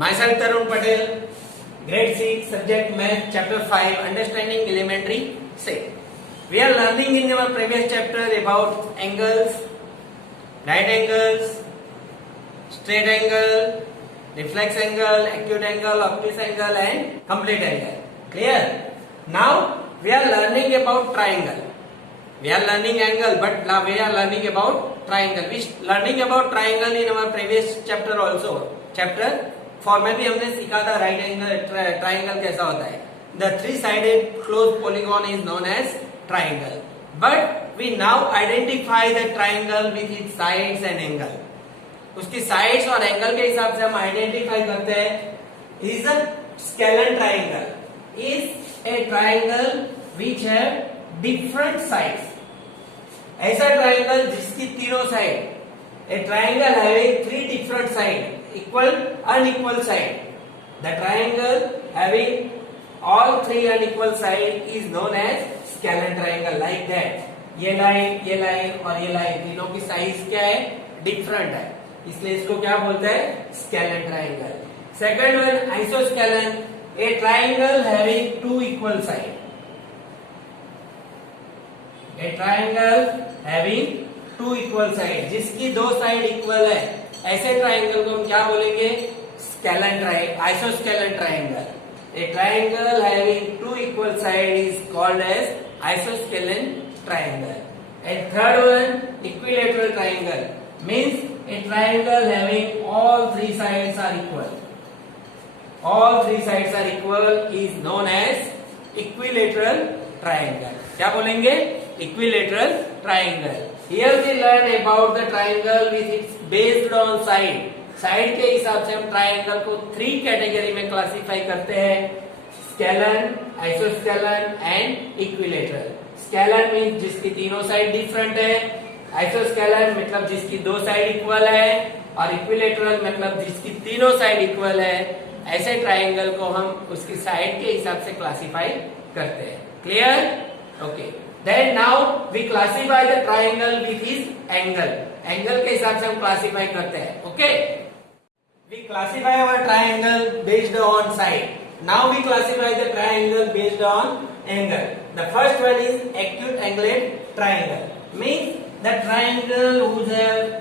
Myself Tarun Patel, grade 6, subject math, chapter 5, understanding elementary set. We are learning in our previous chapter about angles, right angles, straight angle, reflex angle, acute angle, obtuse angle and complete angle. Clear? Now we are learning about triangle. We are learning angle, but now we are learning about triangle. We learning about triangle in our previous chapter also. Chapter 4 में भी हमने सीखा था right angle triangle कैसा होता है. The three-sided closed polygon is known as triangle. But we now identify the triangle with its sides and angle. उसकी sides और angle के हिसाब से हम identify करते हैं. Is a scalene triangle. Is a triangle which have different sides. ऐसा triangle जिसकी तीनों side, a triangle having three different side, equal unequal side. The triangle having all three unequal side is known as scalene triangle. Like that, ये line और ये line तीनों की size क्या है? डिफरेंट है, इसलिए इसको क्या बोलते हैं? Scalene triangle. Second one isosceles, a triangle having two equal side. A triangle having two equal sides, जिसकी दो साइड इक्वल है, ऐसे ट्राइंगल को हम क्या बोलेंगे? Scalene triangle, isosceles triangle. A triangle having two equal sides is called as isosceles triangle. And third one, equilateral triangle, means a triangle having all three sides are equal. All three sides are equal is known as equilateral triangle. क्या बोलेंगे? Equilateral triangle. Here we learn about the triangle with its based on side. Side के हिसाब से हम triangle को three category में classify करते हैं: scalene, isosceles and equilateral. Scalene means जिसकी तीनों साइड डिफरेंट है, आइसोस्केलेन मतलब जिसकी दो साइड इक्वल है, और इक्विलेटरल मतलब जिसकी तीनों साइड इक्वल है. ऐसे ट्राइंगल को हम उसकी साइड के हिसाब से क्लासिफाई करते हैं. Clear? Okay. Then now we classify the triangle with its angle. Angle के हिसाब से हम क्लासिफाई करते हैं. Okay? We classify our triangle based on side. Now we classify the triangle based on angle. The first one is acute angled triangle. Means the triangle whose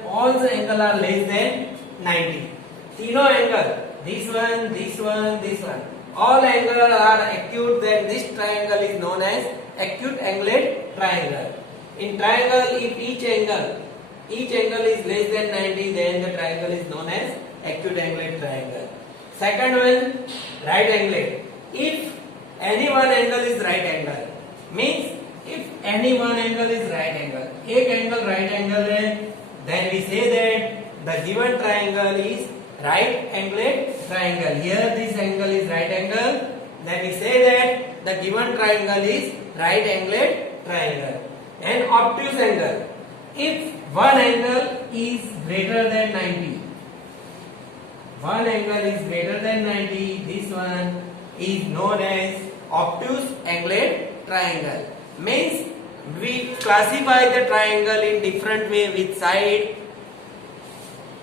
all the angle are less than 90. तीनों angle, this one, this one, this one, all angle are acute. Then this triangle is known as acute angled triangle. In triangle, if each angle is less than 90, then the triangle is known as acute angled triangle. Second one, right angled. If any one angle is right angle, means if any one angle is right angle, एक angle right angle है, then we say that the given triangle is right angled triangle. Here this angle is right angle, then we say that the given triangle is right angled triangle. And obtuse angle, if one angle is greater than 90, one angle is greater than 90, this one is known as obtuse angled triangle. Means we classify the triangle in different way with side,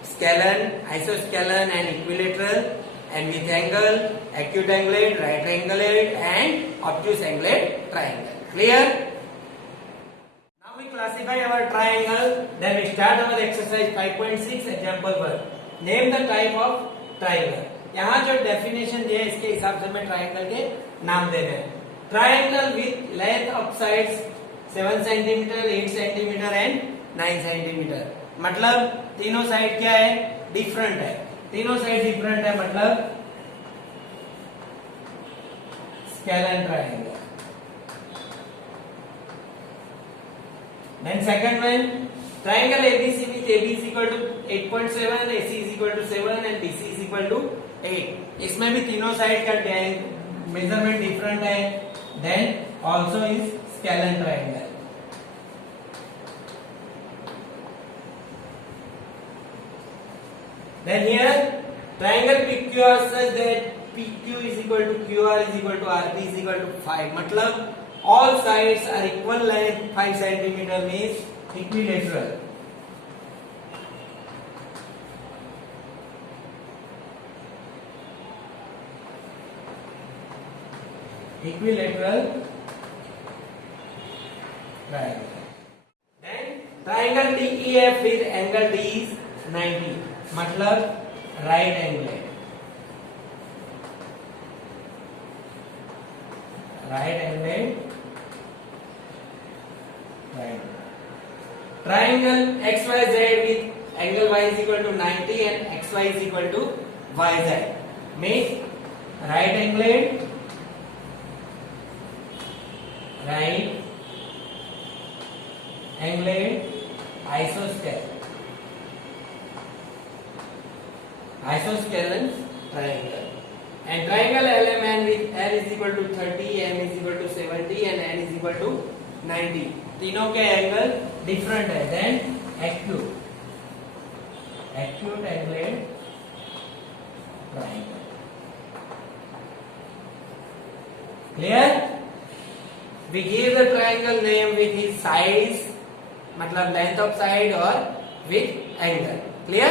scalene, isoscalene and equilateral, and with angle, acute angled, right angled and obtuse angled triangle. Clear? Now we classify our triangle. Then we start our exercise 5.6 example 1. Name the type of triangle. यहाँ जो definition दिया है इसके हिसाब से मैं triangle के नाम दे रहे हैं. Triangle with length of sides 7 cm, 8 cm and 9 cm. मतलब तीनों साइड क्या है? डिफरेंट है. तीनों साइड डिफरेंट है मतलब scalene triangle. Then second one, triangle ABC with AB is equal to 8.7, AC is equal to 7 and BC is equal to 8. इसमें भी तीनों साइड का मेजरमेंट डिफरेंट है. Then also is scalene triangle. Then here triangle PQR says that PQ is equal to QR is equal to RP is equal to 5. मतलब all sides are equal length 5 cm means equilateral. equilateral triangle. Then triangle DEF with angle D is 90, मतलब right angle. Right angle triangle. Triangle XYZ with angle Y is equal to 90 and XY is equal to YZ means right angled, right angled isosceles triangle. And triangle LMN with L is equal to 30, M is equal to 70 and N is equal to 90. तीनों के angle different है. Then acute angled triangle. Clear? We give the triangle name with its sides, मतलब length of side और with angle. Clear?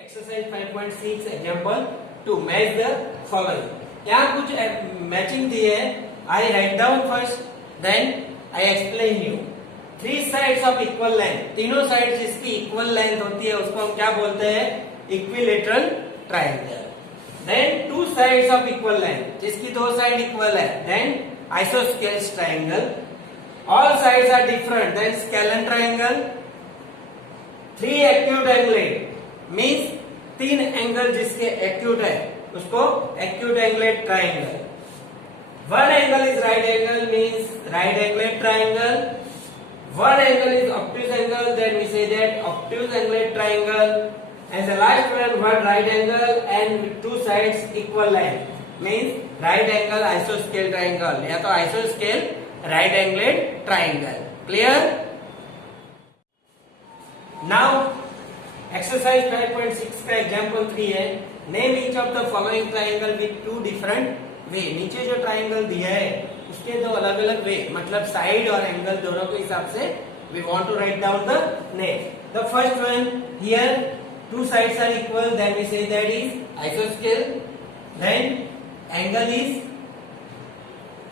Exercise 5.6 example to match the following. यहाँ कुछ matching दी है. I write down first, then I explain you. Three sides of equal length. तीनों side जिसकी equal length होती है उसको हम क्या बोलते हैं? Equilateral triangle. Then two sides of equal length जिसकी दो साइड इक्वल है. Then isosceles triangle. All sides are different. Then scalene triangle. Three acute angled means तीन एंगल जिसके एक्यूट है उसको acute angled triangle. One angle is right angle means right angled triangle. One angle is obtuse angle, then we say that obtuse angled triangle. And the last one right angle and with two sides equal length means right angle isoscale triangle या तो isoscale right angled triangle. Clear? Now exercise 5.6 का example 3 है. Name each of the following triangle with two different वे. नीचे जो triangle दिया है उसके दो अलग अलग वे, मतलब साइड और एंगल दोनों के हिसाब से we want to write down the name. The first one here two sides are equal, then we say that is आइसोस्केल. Then angle is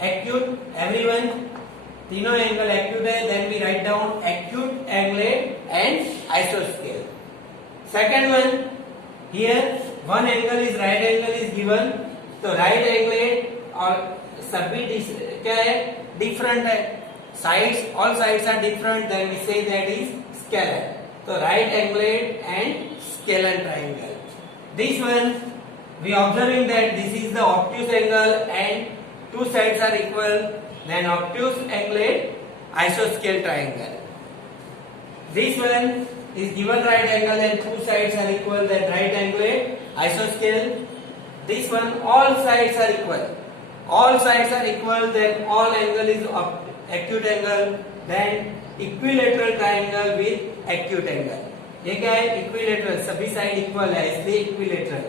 acute, everyone तीनों एंगल एक्यूट है. Then we write down acute angled and आइसोस्केल. Second one here one angle is right angle is given, तो right angled और सभी क्या है? Different है. Sides all sides are different, then we say that is scalene. तो right angled and scalene triangle. This one we observing that this is the obtuse angle and two sides are equal, then obtuse angled आइसोस्केल triangle. This one is given right angle and two sides are equal, then right angled isoscale. This one all sides are equal. All sides are equal, then all angle is acute angle, then equilateral triangle with acute angle. ये क्या है? Equilateral, सभी side equal है इसलिए equilateral.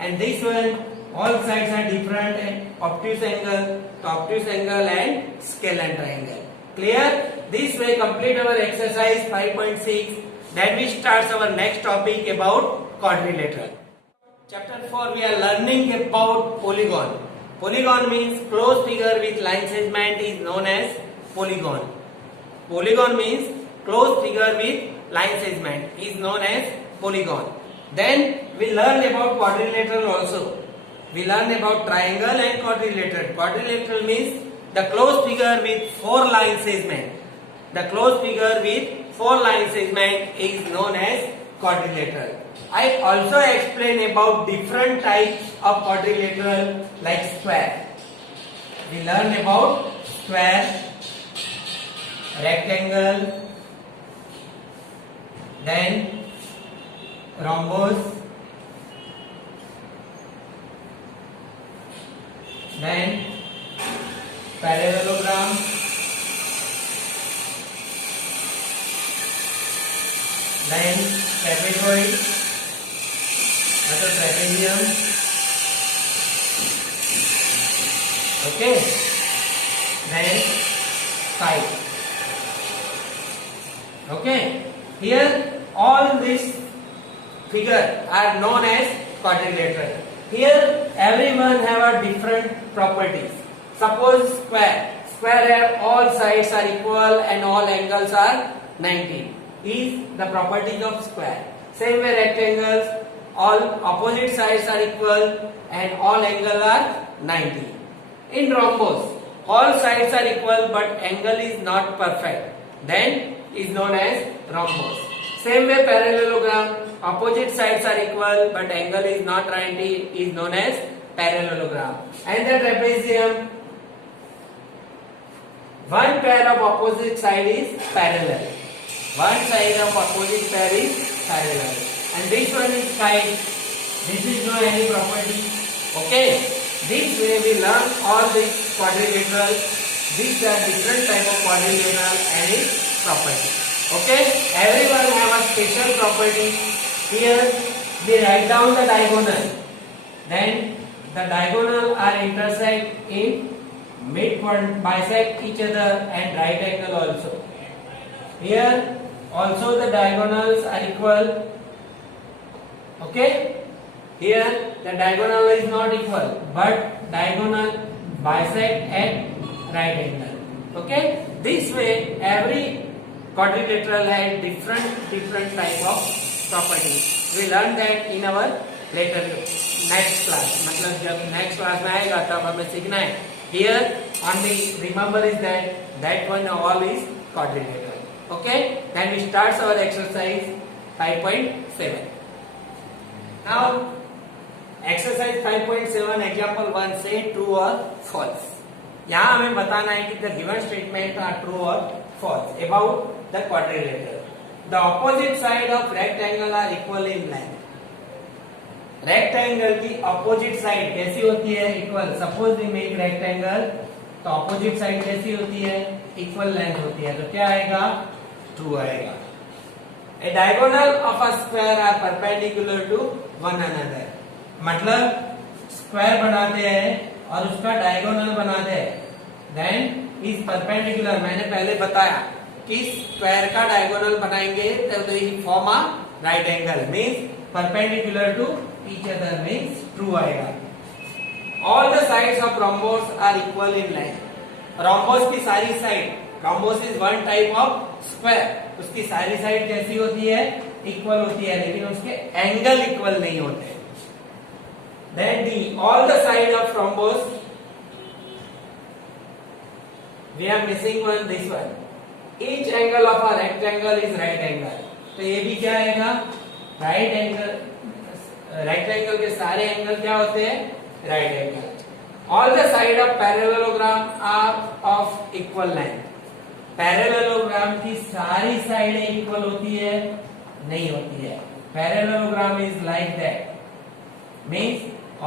And this one all sides are different and obtuse angle, तो obtuse angle and scalene triangle. Clear? This way complete our exercise 5.6. Then we start our next topic about quadrilateral. Chapter 4 we are learning about polygon. Polygon means closed figure with line segment is known as polygon. Polygon means closed figure with line segment is known as polygon. Then we learn about quadrilateral also. We learn about triangle and quadrilateral. Quadrilateral means the closed figure with four line segment. The closed figure with four line segment is known as quadrilateral. I also explain about different types of quadrilateral like square. We learn about square, rectangle, then rhombus, then parallelogram, then trapezoid, also trapezium. Okay, then side. Okay, here all these figure are known as quadrilateral. Here everyone have a different properties. Suppose square all sides are equal and all angles are 90 is the properties of square. Same way rectangles, all opposite sides are equal and all angles are 90. In rhombus, all sides are equal but angle is not perfect, then is known as rhombus. Same way parallelogram, opposite sides are equal but angle is not 90 is known as parallelogram. And the trapezium, one pair of opposite side is parallel. One side of opposite pair is parallel. And this one is kite. This is no any property. Okay. This way we learn all these quadrilateral. These are different type of quadrilateral and its property. Okay. Everyone have a special property. Here we write down the diagonal. Then the diagonal are intersect in midpoint, bisect each other and right angle also. Here also the diagonals are equal. Okay. Here the diagonal is not equal, but diagonal bisect at right angle. Okay. This way every quadrilateral has different type of properties. We learn that in our later next class. मतलब जब next class में आएगा तब हमें सीखना है. Here only remember is that one all is quadrilateral. Okay. Then we start our exercise 5.7. Now exercise 5.7 example 1 say true or false. यहाँ हमें बताना है कि the given statement are true or false about the quadrilateral. The opposite side of rectangle are equal in length. Rectangle की opposite side कैसी होती है? Equal. Suppose we make rectangle, तो अपोजिट साइड कैसी होती है? इक्वल लेंथ होती है. तो क्या आएगा? 2 आएगा. A diagonal of a square are perpendicular to one another. मतलब स्क्वायर बनाते हैं और उसका डायगोनल बनाते हैं, देन इज परपेंडिकुलर. मैंने पहले बताया कि स्क्वायर का डायगोनल बनाएंगे तो ही form a right angle means perpendicular to each other means true आएगा. All the sides of rhombus are equal in length. rhombus की सारी side, rhombus is one type of square. उसकी सारी साइड कैसी होती है? इक्वल होती है, लेकिन उसके एंगल इक्वल नहीं होते. Then the all the side of rhombus, we are missing one, this one. Each angle of a rectangle is right angle. तो ये भी क्या आएगा? Right angle. रेक्टेंगल के सारे एंगल क्या होते हैं? Right angle. All the side of parallelogram are of equal length. Parallelogram की सारी साइडें इक्वल होती है? नहीं होती है. Parallelogram is like that, means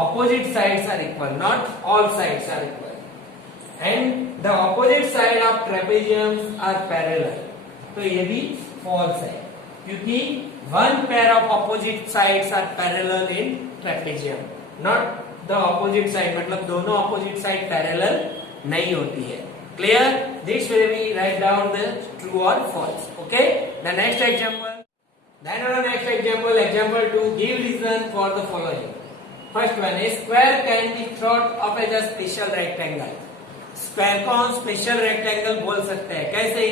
opposite sides are equal, not all sides are equal. And the opposite side of trapeziums are parallel. तो ये भी फॉल्स है, क्योंकि one pair of opposite sides are parallel in trapezium, not the opposite side. मतलब दोनों opposite side parallel नहीं होती है. Clear? This way we write down the true or false. Okay? The next example. Then our next example, example 2, give reason for the following. First one, a square can be thought of as a special rectangle. Square को हम special rectangle बोल सकते हैं. कैसे?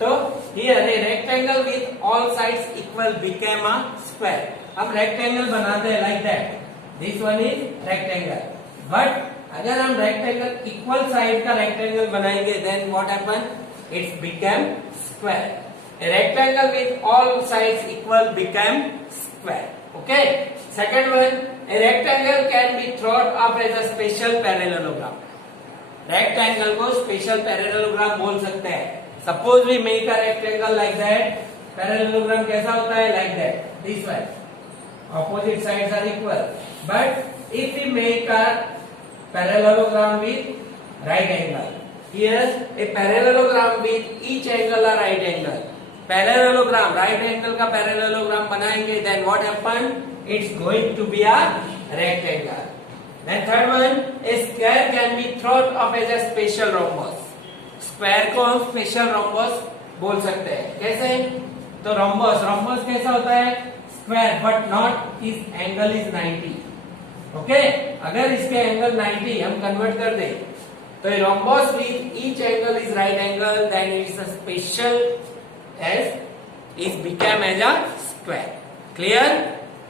तो here a rectangle with all sides equal became a square. हम rectangle बनाते हैं like that. This one is rectangle. But अगर हम rectangle equal side का rectangle बनाएंगे, then what happen? It became square. A rectangle with all sides equal became square. Okay. Second one, a rectangle can be thought of as a special parallelogram. Rectangle को special parallelogram बोल सकते हैं. Suppose we make a rectangle like that. Parallelogram कैसा होता है? Like that. This one. Opposite sides are equal. But if we make a parallelogram with right angle, here a parallelogram with each angle are right angle. Parallelogram, right angle का parallelogram बनाएंगे, then what happen? It's going to be a rectangle. Then third one, a square can be thought of as a special rhombus. Square को हम special rhombus बोल सकते हैं. कैसे? तो rhombus कैसा होता है? Square but not is angle is 90. Okay, अगर इसके एंगल 90 हम कन्वर्ट कर दें तो rhombus with each angle is right angle, then it's a special as is become as a square. Clear?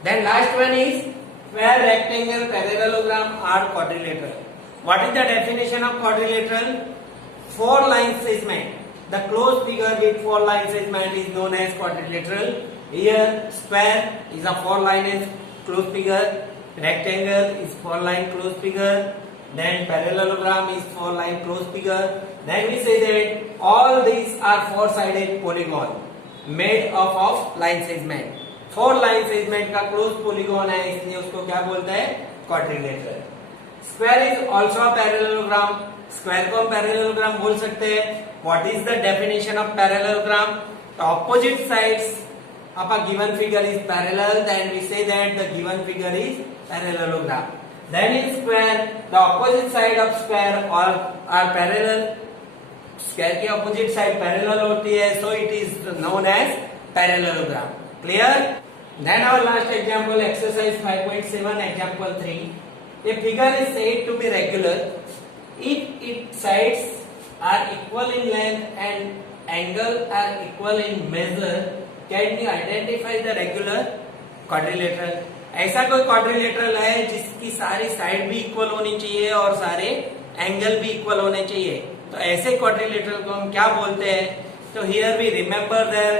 Then last one is square, rectangle, parallelogram or quadrilateral. What is the definition of quadrilateral? Four line segment. The closed figure with four line segment is known as quadrilateral. Here square is a four line closed figure. Rectangle is four line closed figure. Then parallelogram is four line closed figure. Then we say that all these are four sided polygon made up of line segment. Four line segment का closed polygon है, इसलिए उसको क्या बोलते हैं? Quadrilateral. Square is also a parallelogram. Square को हम parallelogram बोल सकते हैं. What is the definition of parallelogram? The opposite sides of a given figure is parallel, then we say that the given figure is parallelogram. Then in square the opposite side of square are parallel. Square की opposite side parallel होती है, so it is known as parallelogram. Clear? Then our last example, exercise 5.7, example 3. A figure is said to be regular if its sides are equal in length and angle are equal in measure. Can you identify the regular quadrilateral? ऐसा कोई quadrilateral है जिसकी सारी side भी equal होनी चाहिए और सारे एंगल भी इक्वल होने चाहिए, तो ऐसे quadrilateral को हम क्या बोलते हैं? तो here we remember that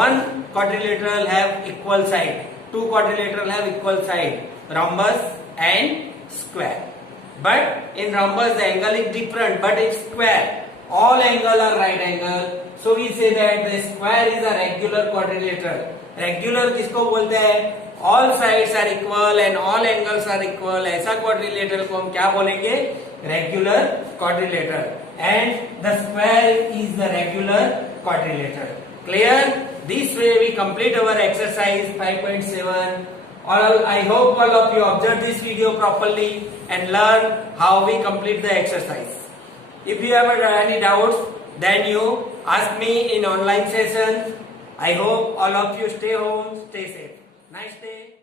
one quadrilateral have equal side, two quadrilateral have equal side, rhombus and square. But in rhombus the angle is different, but it's square. All angle are right angle, so we say that the square is a regular quadrilateral. Regular किसको बोलते हैं? All sides are equal and all angles are equal. ऐसा quadrilateral को हम क्या बोलेंगे? Regular quadrilateral. And the square is the regular quadrilateral. Clear? This way we complete our exercise 5.7. I hope all of you observe this video properly and learn how we complete the exercise. If you have any doubts, then you ask me in online session. I hope all of you stay home, stay safe. Nice day.